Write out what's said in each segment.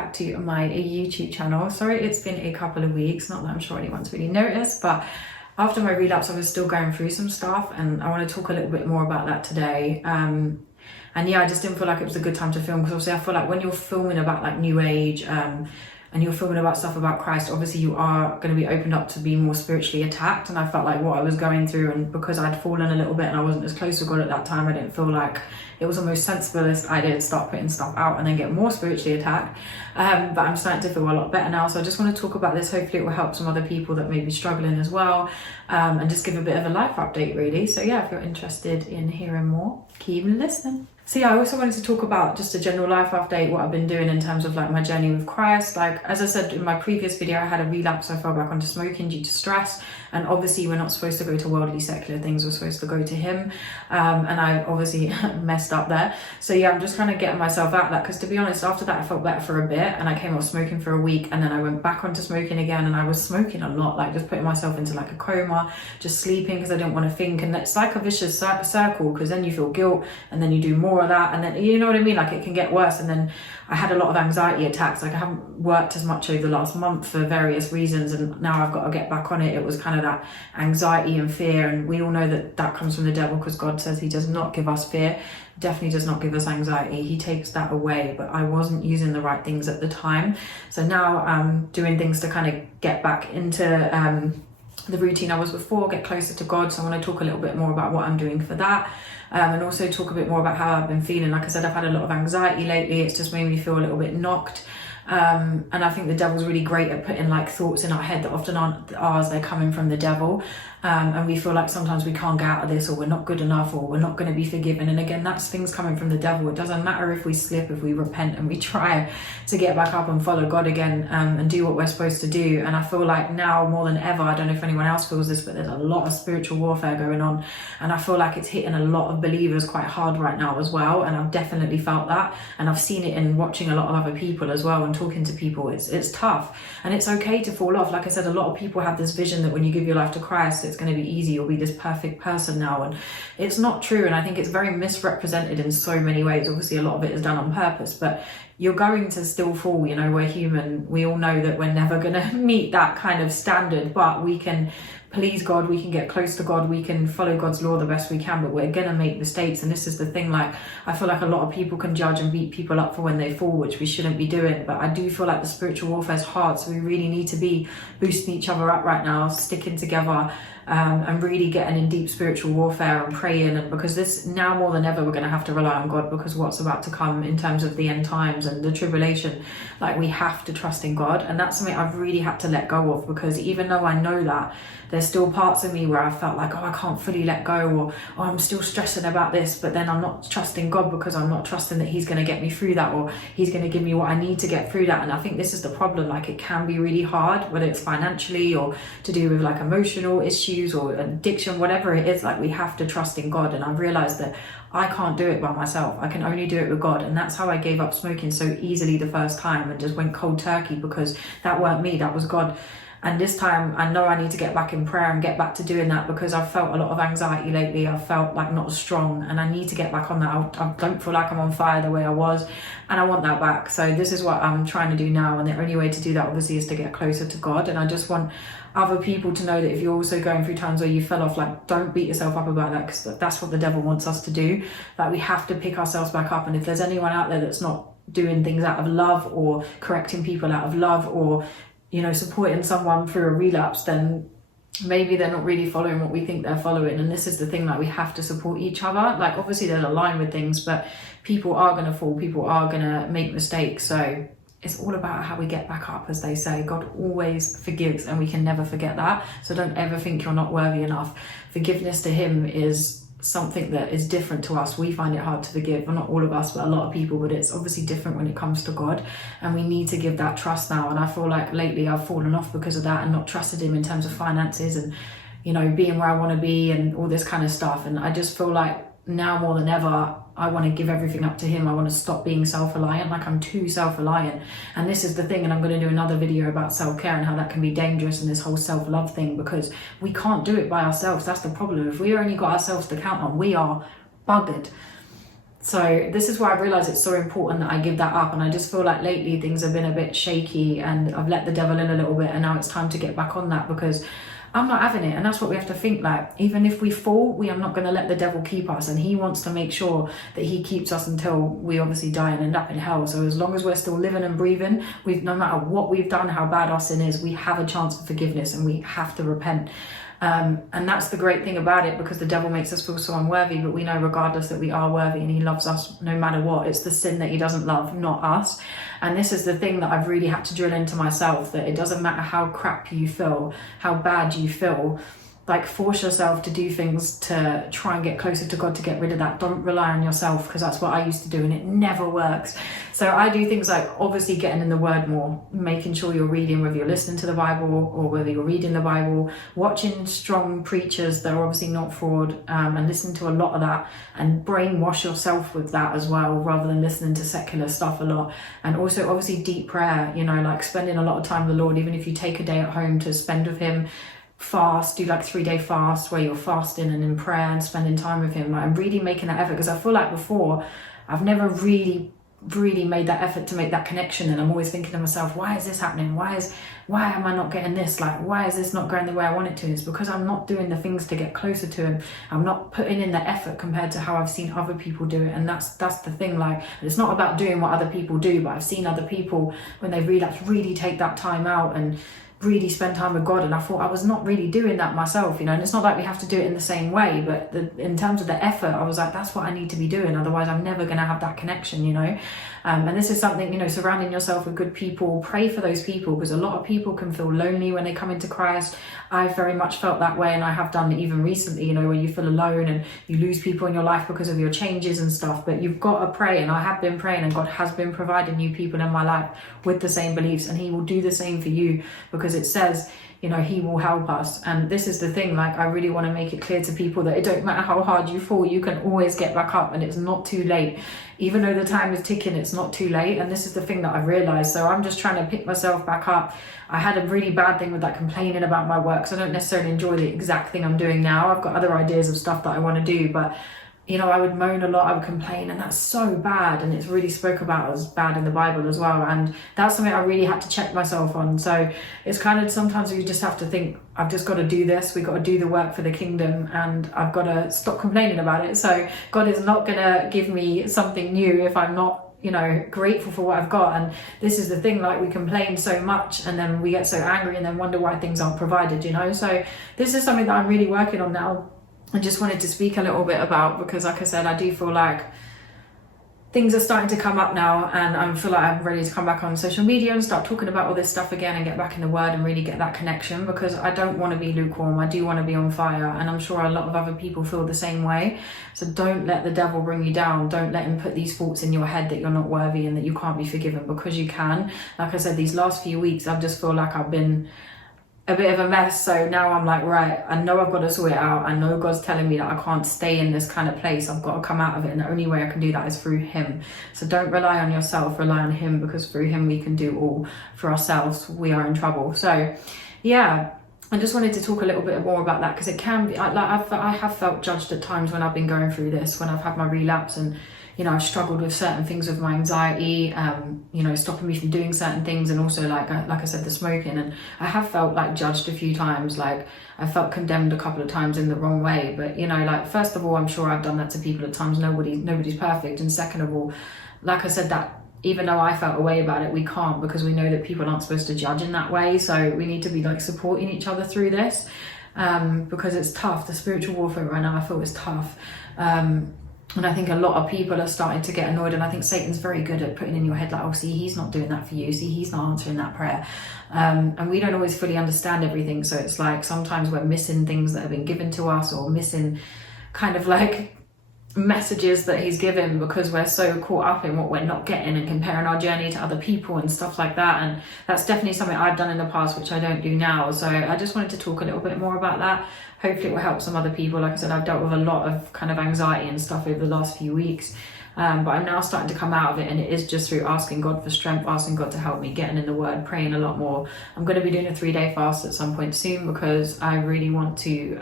back to my YouTube channel. Sorry it's been a couple of weeks, not that I'm sure anyone's really noticed, but after my relapse I was still going through some stuff and I want to talk a little bit more about that today. And yeah, I just didn't feel like it was a good time to film, because obviously I feel like when you're filming about like New Age and you're filming about stuff about Christ, obviously you are going to be opened up to be more spiritually attacked. And I felt like what I was going through, and because I'd fallen a little bit and I wasn't as close to God at that time, I didn't feel like it was the most sensiblest idea to start putting stuff out and then get more spiritually attacked. But I'm starting to feel a lot better now. So I just want to talk about this. Hopefully it will help some other people that may be struggling as well, and just give a bit of a life update really. So yeah, if you're interested in hearing more, keep listening. So yeah, I also wanted to talk about just a general life update, what I've been doing in terms of like my journey with Christ. Like, as I said in my previous video, I had a relapse. I fell back onto smoking due to stress. And obviously we're not supposed to go to worldly secular things, we're supposed to go to him. And I obviously messed up there. So yeah, I'm just kind of getting myself out of that, because to be honest, after that I felt better for a bit and I came off smoking for a week, and then I went back onto smoking again, and I was smoking a lot, like just putting myself into like a coma, just sleeping because I didn't want to think. And it's like a vicious circle, because then you feel guilt and then you do more of that, and then you know what I mean, like it can get worse. And then I had a lot of anxiety attacks. Like I haven't worked as much over the last month for various reasons, and now I've got to get back on it. It was kind of that anxiety and fear, and we all know that that comes from the devil, because God says he does not give us fear, definitely does not give us anxiety. He takes that away. But I wasn't using the right things at the time. So now I'm doing things to kind of get back into the routine I was before, get closer to God. So I want to talk a little bit more about what I'm doing for that. And also talk a bit more about how I've been feeling. Like I said, I've had a lot of anxiety lately. It's just made me feel a little bit knocked. And I think the devil's really great at putting like thoughts in our head that often aren't ours, they're coming from the devil. And we feel like sometimes we can't get out of this, or we're not good enough, or we're not going to be forgiven. And again, that's things coming from the devil. It doesn't matter if we slip, if we repent and we try to get back up and follow God again, and do what we're supposed to do. And I feel like now more than ever, I don't know if anyone else feels this, but there's a lot of spiritual warfare going on. And I feel like it's hitting a lot of believers quite hard right now as well. And I've definitely felt that. And I've seen it in watching a lot of other people as well and talking to people. It's tough, and it's okay to fall off. Like I said, a lot of people have this vision that when you give your life to Christ, it's going to be easy, you'll be this perfect person now, and it's not true. And I think it's very misrepresented in so many ways. Obviously a lot of it is done on purpose, but you're going to still fall. You know, we're human. We all know that we're never going to meet that kind of standard, but we can please God, we can get close to God, we can follow God's law the best we can, but we're gonna make mistakes. And this is the thing, like I feel like a lot of people can judge and beat people up for when they fall, which we shouldn't be doing. But I do feel like the spiritual warfare is hard, so we really need to be boosting each other up right now, sticking together, and really getting in deep spiritual warfare and praying. And because this, now more than ever, we're going to have to rely on God, because what's about to come in terms of the end times and the tribulation, like we have to trust in God. And that's something I've really had to let go of, because even though I know that, there's still parts of me where I felt like, oh, I can't fully let go, or oh, I'm still stressing about this, but then I'm not trusting God, because I'm not trusting that he's going to get me through that, or he's going to give me what I need to get through that. And I think this is the problem. Like it can be really hard, whether it's financially or to do with like emotional issues or addiction, whatever it is. Like we have to trust in God. And I've realized that I can't do it by myself. I can only do it with God. And that's how I gave up smoking so easily the first time and just went cold turkey, because that weren't me, that was God. And this time I know I need to get back in prayer and get back to doing that, because I've felt a lot of anxiety lately. I've felt like not as strong, and I need to get back on that. I don't feel like I'm on fire the way I was, and I want that back. So this is what I'm trying to do now, and the only way to do that obviously is to get closer to God. And I just want other people to know that if you're also going through times where you fell off, like don't beat yourself up about that, because that's what the devil wants us to do. Like we have to pick ourselves back up. And if there's anyone out there that's not doing things out of love, or correcting people out of love, or you know, supporting someone through a relapse, then maybe they're not really following what we think they're following. And this is the thing, like we have to support each other. Like obviously there's a line with things, but people are going to fall, people are going to make mistakes. So it's all about how we get back up, as they say. God always forgives, and we can never forget that. So don't ever think you're not worthy enough. Forgiveness to him is something that is different to us. We find it hard to forgive, well, not all of us, but a lot of people, but it's obviously different when it comes to God, and we need to give that trust now. And I feel like lately I've fallen off because of that, and not trusted him in terms of finances and, you know, being where I want to be and all this kind of stuff. And I just feel like now more than ever, I want to give everything up to him. I want to stop being self-reliant. Like I'm too self-reliant. And this is the thing, and I'm going to do another video about self-care and how that can be dangerous, and this whole self-love thing, because we can't do it by ourselves. That's the problem. If we only got ourselves to count on, we are buggered. So this is why I realized it's so important that I give that up. And I just feel like lately things have been a bit shaky and I've let the devil in a little bit, and now it's time to get back on that, because I'm not having it. And that's what we have to think, like, even if we fall, we are not going to let the devil keep us, and he wants to make sure that he keeps us until we obviously die and end up in hell. So as long as we're still living and breathing, no matter what we've done, how bad our sin is, we have a chance of forgiveness, and we have to repent. And that's the great thing about it, because the devil makes us feel so unworthy, but we know regardless that we are worthy, and he loves us no matter what. It's the sin that he doesn't love, not us. And this is the thing that I've really had to drill into myself, that it doesn't matter how crap you feel, how bad you feel, like, force yourself to do things to try and get closer to God, to get rid of that. Don't rely on yourself, because that's what I used to do, and it never works. So I do things like obviously getting in the word more, making sure you're reading, whether you're listening to the Bible or whether you're reading the Bible, watching strong preachers that are obviously not fraud, and listening to a lot of that, and brainwash yourself with that as well, rather than listening to secular stuff a lot. And also obviously deep prayer, you know, like spending a lot of time with the Lord, even if you take a day at home to spend with him. Fast, do like 3-day fast where you're fasting and in prayer and spending time with him. Like, I'm really making that effort, because I feel like before I've never really made that effort to make that connection, and I'm always thinking to myself, why is this happening? Why am I not getting this? Like, why is this not going the way I want it to? It's because I'm not doing the things to get closer to him. I'm not putting in the effort compared to how I've seen other people do it. And that's the thing. Like, it's not about doing what other people do, but I've seen other people, when they relapse, really take that time out and really spend time with God. And I thought I was not really doing that myself, you know. And it's not like we have to do it in the same way, but in terms of the effort, I was like, that's what I need to be doing, otherwise I'm never going to have that connection, you know. And this is something, you know, surrounding yourself with good people. Pray for those people, because a lot of people can feel lonely when they come into Christ. I've very much felt that way, and I have done even recently, you know, where you feel alone and you lose people in your life because of your changes and stuff. But you've got to pray, and I have been praying, and God has been providing new people in my life with the same beliefs, and he will do the same for you, because it says, you know, he will help us. And this is the thing, like, I really want to make it clear to people that it don't matter how hard you fall, you can always get back up, and it's not too late. Even though the time is ticking, it's not too late. And this is the thing that I've realized. So I'm just trying to pick myself back up. I had a really bad thing with like complaining about my work, so I don't necessarily enjoy the exact thing I'm doing now. I've got other ideas of stuff that I want to do, but you know, I would moan a lot, I would complain, and that's so bad, and it's really spoke about as bad in the Bible as well. And that's something I really had to check myself on. So it's kind of, sometimes you just have to think, I've just got to do this, we got to do the work for the kingdom, and I've got to stop complaining about it. So God is not going to give me something new if I'm not, you know, grateful for what I've got. And this is the thing, like, we complain so much and then we get so angry and then wonder why things aren't provided, you know. So this is something that I'm really working on now. I just wanted to speak a little bit about, because like I said, I do feel like things are starting to come up now, and I feel like I'm ready to come back on social media and start talking about all this stuff again and get back in the word and really get that connection, because I don't want to be lukewarm. I do want to be on fire, and I'm sure a lot of other people feel the same way. So don't let the devil bring you down. Don't let him put these thoughts in your head that you're not worthy and that you can't be forgiven, because you can. Like I said, these last few weeks, I just feel like I've been a bit of a mess. So now I'm like, right, I know I've got to sort it out. I know God's telling me that I can't stay in this kind of place. I've got to come out of it, and the only way I can do that is through him. So don't rely on yourself, rely on him, because through him we can do all. For ourselves, we are in trouble. So yeah, I just wanted to talk a little bit more about that, because it can be, I have felt judged at times when I've been going through this, when I've had my relapse, and you know, I've struggled with certain things with my anxiety, you know, stopping me from doing certain things, and also like I said, the smoking. And I have felt like judged a few times, like I felt condemned a couple of times in the wrong way. But you know, like, first of all, I'm sure I've done that to people at times. Nobody's perfect. And second of all, like I said, that even though I felt a way about it, we can't, because we know that people aren't supposed to judge in that way. So we need to be like supporting each other through this, because it's tough. The spiritual warfare right now, I feel, is tough. And I think a lot of people are starting to get annoyed, and I think Satan's very good at putting in your head like, oh, see, he's not doing that for you, see, he's not answering that prayer. And we don't always fully understand everything, so it's like sometimes we're missing things that have been given to us, or missing kind of like messages that he's given, because we're so caught up in what we're not getting and comparing our journey to other people and stuff like that. And that's definitely something I've done in the past, which I don't do now. So I just wanted to talk a little bit more about that. Hopefully it will help some other people. Like I said, I've dealt with a lot of kind of anxiety and stuff over the last few weeks, but I'm now starting to come out of it, and it is just through asking God for strength, asking God to help me, getting in the word, praying a lot more. I'm going to be doing a 3-day fast at some point soon, because I really want to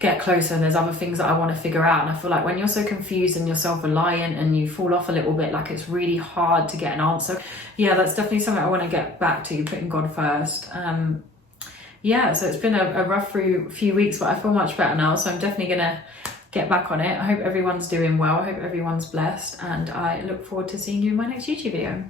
get closer, and there's other things that I want to figure out. And I feel like when you're so confused and you're self-reliant and you fall off a little bit, like it's really hard to get an answer. Yeah, that's definitely something I want to get back to, putting God first. Yeah, so it's been a rough few weeks, but I feel much better now, so I'm definitely gonna get back on it. I hope everyone's doing well, I hope everyone's blessed, and I look forward to seeing you in my next YouTube video.